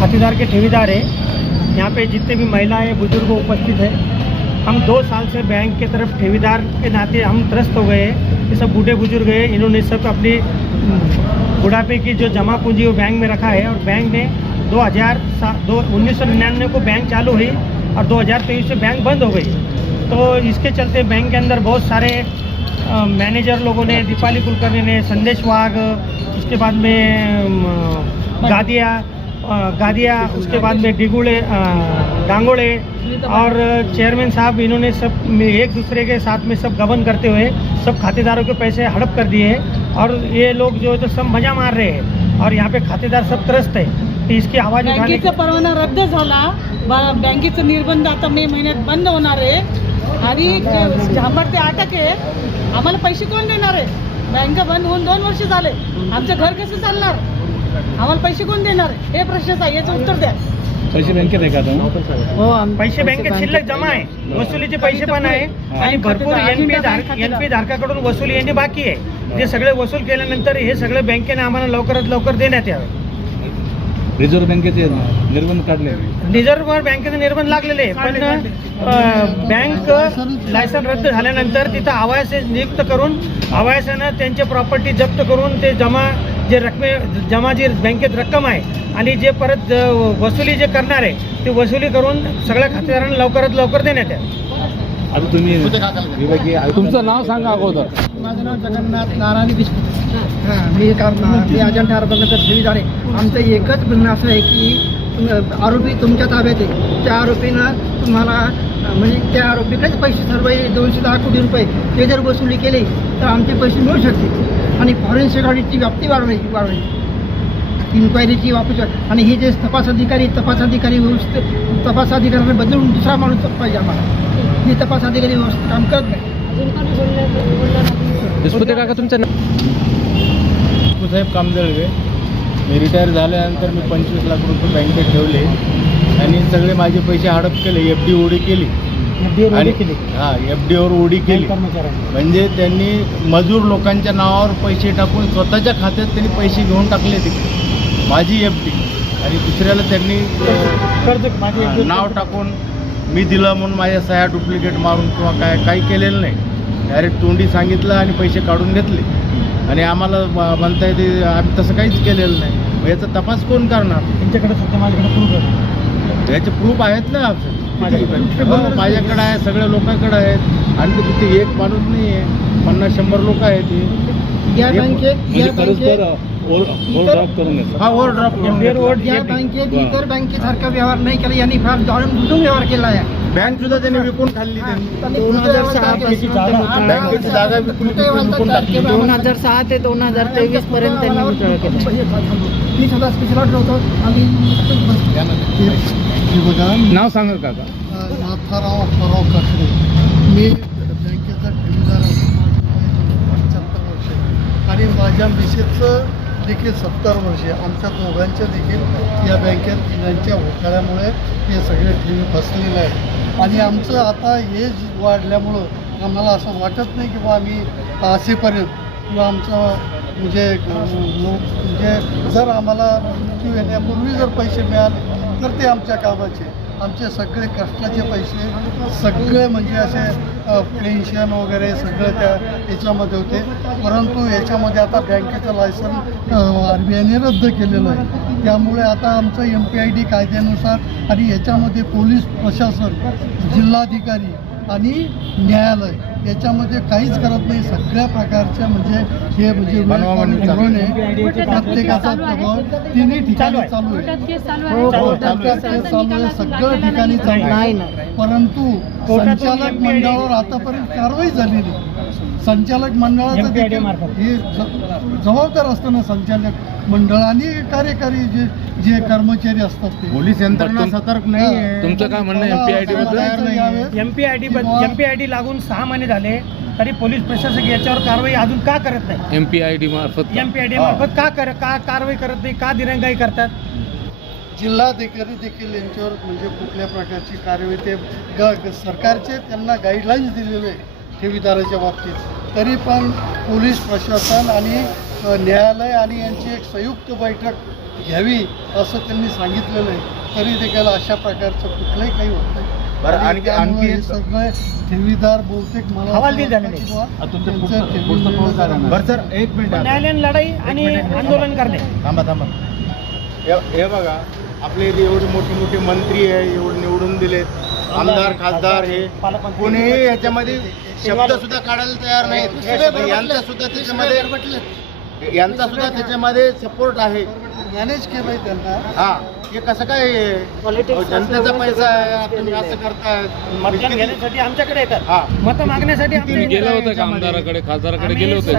खातेदार के ठेवीदार है। यहाँ पे जितने भी महिलाएँ बुज़ुर्ग उपस्थित है हम दो साल से बैंक के तरफ़ ठेवीदार के नाते हम त्रस्त हो गए हैं। ये सब बूढ़े बुज़ुर्ग हैं इन्होंने सब अपनी हम्म, बुढ़ापे की जो जमा पूंजी वो बैंक में रखा है और बैंक ने 2000 सा- दो उन्नीस सौ निन्यानवे को बैंक चालू हुई और 2023 से बैंक बंद हो गई। तो इसके चलते बैंक के अंदर बहुत सारे मैनेजर लोगों ने दीपाली कुलकर्णी ने संदेश वाघ उसके बाद में गादिया गादिया उसके बाद में डिगुड़े डांगोड़े और चेयरमैन साहब इन्होंने सब एक दूसरे के साथ में सब गबन करते हुए सब खातेदारों के पैसे हड़प कर दिए और ये लोग जो है तो सब मजा मार रहे हैं और यहाँ पे खातेदार सब त्रस्त है। तो इसकी आवाज़ बँकेचा परवाना रद्द झाला। बा- बँकेचं निर्बंध आता मे महिन्यात बंद होणार आहे. आणि जे झांबड ते अटक आहे. आम्हाला पैसे कोण देणार आहे? बँक बंद होऊन दोन वर्ष झाले. आमचं घर कसं चालणार? आम्हाला पैसे कोण देणार? हे प्रश्नच आहे याचं उत्तर द्या. पैसे बँकेत आहे का आता? हो पैसे बँकेत शिल्लक जमा आहे. वसुलीचे पैसे पण आहे. आणि भरपूर एनपी धारक एनपी धारकाकडून वसुली येणे बाकी आहे. जे सगळे वसूल केल्यानंतर हे सगळे बँकेने आम्हाला लवकरात लवकर देण्यात यावे. रिझर्व्ह बँकेचे निर्बंध काढले. रिझर्व्ह बँकेचे निर्बंध लागलेले आहे पण अं, बँक लायसन रद्द झाल्यानंतर तिथं आवासे नियुक्त करून आवासानं त्यांचे प्रॉपर्टी जप्त करून ते जमा जे रकमे जमा जी बँकेत रक्कम आहे आणि जे परत वसुली जे करणार आहे ते वसुली करून सगळ्या खातेदारांना लवकरात लवकर देण्यात आता तुम्ही विभागीय आयुक्त- तुमचं नाव सांगा अगोदर. माझं नाव जगन्नाथ नारायणी देशमुख हां मी कार मी अजंठा अर्बनगर ठेवीदार आहे. आमचं एकच म्हणणं असं आहे की तुम- आरोपी तुमच्या ताब्यात आहे. त्या आरोपीनं तुम्हाला अं, म्हणजे त्या आरोपीकडेच पैसे सर्व हे दोनशे दहा कोटी रुपये ते जर वसुली केले तर आमचे पैसे मिळू शकतील. आणि फॉरेन्सिक ऑडिटची व्याप्ती वाढवायची वाढवायची इन्क्वायरीची वापस आणि हे जे तपास अधिकारी तपास अधिकारी व्यवस्थित तपास अधिकाऱ्यांना बदलून दुसरा माणूस पाहिजे आम्हाला. हे तपास अधिकारी व्यवस्थित काम करत नाही. काका तुमचं साहेब कामदळवे. मी रिटायर झाल्यानंतर मी पंचवीस लाख रुपये बँकेत ठेवले. आणि सगळे माझे पैसे हडप केले एफ डी ओडी केली. आणि हां एफ डी वर ओडी केली म्हणजे त्यांनी मजूर लोकांच्या नावावर पैसे टाकून स्वतःच्या खात्यात त्यांनी पैसे घेऊन टाकले तिकडे माझी एफ डी आणि दुसऱ्याला त्यांनी कर्ज नाव टाकून मी दिलं म्हणून माझ्या सह्या डुप्लिकेट मारून किंवा काय काही केलेलं नाही. डायरेक्ट तोंडी सांगितलं आणि पैसे काढून घेतले. आणि आम्हाला म्हणता येते आम्ही तसं काहीच केलेलं नाही. मग याचा तपास कोण करणार? त्यांच्याकडे सध्या माझ्याकडे प्रूफ आहे. याचे प्रूफ आहेत ना माझ्याकडे. हो, माझ्याकडे आहे सगळ्या लोकांकडे आहेत. आणि ते तिथे एक माणूस नाही आहे. पन्नास शंभर लोक आहेत हे. या बँकेत म्हणजे या बँकेत हा ओव्हर ड्रॉप या बँकेत इतर बँकेसारखा व्यवहार नाही केला. यांनी फार जाणून बुजून व्यवहार केला आहे. बँक सुद्धा त्यांनी विकून खाल्ली दोन हजार सहा बँकेची जागा विकून टाकली. दोन हजार सहा ते दोन हजार तेवीस पर्यंत त्यांनी वितरण केलं. मी सदा स्पेशल होतो. आम्ही बघा नाव सांगा काका. नाथाराव अप्पाराव काकडे. मी बँकेचा ठेवीदार असून पंच्याहत्तर वर्ष आणि माझ्या मिसेसचं देखील सत्तर वर्ष आमच्या दोघांच्या देखील या बँकेत तिघांच्या घोटाळ्यामुळे हे सगळे ठेवी फसलेले आहेत. आणि आमचं आता एज वाढल्यामुळं आम्हाला असं वाटत नाही की बा आम्ही असेपर्यंत किंवा आमचं म्हणजे म्हणजे जर आम्हाला मृत्यू येण्यापूर्वी जर पैसे मिळाले तर ते आमच्या कामाचे. आमचे सगळे कष्टाचे पैसे सगळे म्हणजे असे पेन्शन वगैरे सगळं त्या याच्यामध्ये होते. परंतु याच्यामध्ये आता बँकेचं लायसन आर बी आयने रद्द केलेलं आहे. त्यामुळे आता आमचं एम पी आय डी कायद्यानुसार आणि याच्यामध्ये पोलीस प्रशासन जिल्हाधिकारी आणि न्यायालय. याच्यामध्ये काहीच करत नाही. सगळ्या प्रकारच्या म्हणजे हे म्हणजे. धोरणे प्रत्येकाचा दबाव तिन्ही ठिकाणी चालू आहे. हो, हो, हो, कोर्टात केस चालू आहे. सगळ्या ठिकाणी चालू नाही आहे परंतु संचालक मंडळावर आतापर्यंत कारवाई झाली नाही संचालक मंडळाचं. हे ज- जबाबदार असताना संचालक मंडळ आणि कार्यकारी जे जे कर्मचारी असतात ते. पोलीस यंत्रणा सतर्क नाही तुमचं काय म्हणणं आहे? MPID बद्दल? तयार नाही आहे. M P I D M P I D लागून सहा महिने झाले तरी पोलीस प्रशासक याच्यावर कारवाई अजून का करत नाही? एम पी आय डी मार्फत एम पी आय डी मार्फत का कर का कारवाई करत नाही? का दिरंगाई करतात? जिल्हाधिकारी देखील यांच्यावर म्हणजे कुठल्या प्रकारची कार्यवाही ते सरकारचे त्यांना गाईडलाईन्स दिलेले आहे ठेवीदाराच्या बाबतीत. तरी पण पोलीस प्रशासन आणि न्यायालय आणि यांची एक संयुक्त बैठक घ्यावी असं त्यांनी सांगितलेलं आहे. तरी देखील अशा प्रकारचं कुठलंही काही होत नाही. बरं, आणि आणखी- हे सगळे ठेवीदार बहुतेक मला त्यांचं? बरं सर एक मिनिट न्यायालयीन लढाई आणि आंदोलन करणे. थांबा थांबा. हे- हे बघा आपले इथे एवढे मोठे मोठे मंत्री आहे एवढे निवडून दिलेत. आमदार खासदार हे. कोणीही याच्यामध्ये शब्द सुद्धा काढायला तयार नाहीत. यांचा सुद्धा त्याच्यामध्ये यांचा सुद्धा त्याच्यामध्ये सपोर्ट आहे. मॅनेज केलंय त्यांना. हा. हे कसं काय जनतेचा पैसा आहे तुम्ही असं करताय. मतदान घेण्यासाठी आमच्याकडे येतात. हा. मतं मागण्यासाठी गेले. होते का आमदाराकडे? खासदाराकडे गेले होते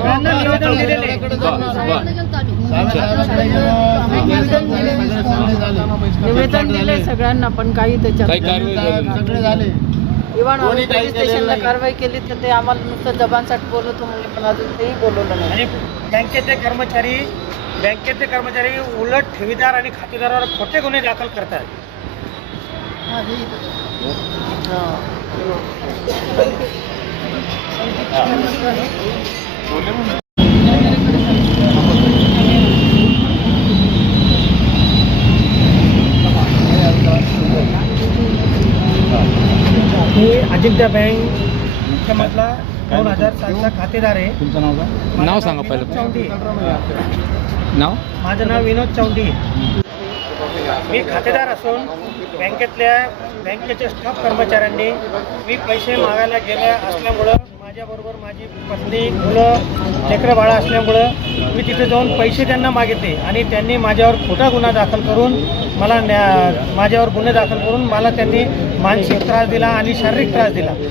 निवेदन दिले सगळ्यांना पण काही त्याच्यात इव्हन कोणी आम्ही काही पोलीस स्टेशनला. कारवाई केली तर ते आम्हाला नुसतं जबानसाठी बोलवतो म्हणले पण अजून तेही बोलवलं नाही. आणि बँकेचे कर्मचारी बँकेचे कर्मचारी उलट ठेवीदार आणि खातेदारावर खोटे गुन्हे दाखल करतात. मी अजिंठा बँक मधला दोन हजार सातचा खातेदार आहे. तुमचं नाव काय? नाव सांगा विनोद पहिलं चौंडी नाव? माझं नाव विनोद चौंडी मी खातेदार असून बँकेतल्या बँकेच्या स्टाफ कर्मचाऱ्यांनी मी पैसे मागायला गेल्या असल्यामुळं माझ्याबरोबर माझी पत्नी मुलं लेकरं बाळा असल्यामुळं मी तिथे जाऊन पैसे त्यांना मागितले आणि त्यांनी माझ्यावर खोटा गुन्हा दाखल करून मला न्या माझ्यावर गुन्हे दाखल करून मला त्यांनी मानसिक त्रास दिला आणि शारीरिक त्रास दिला.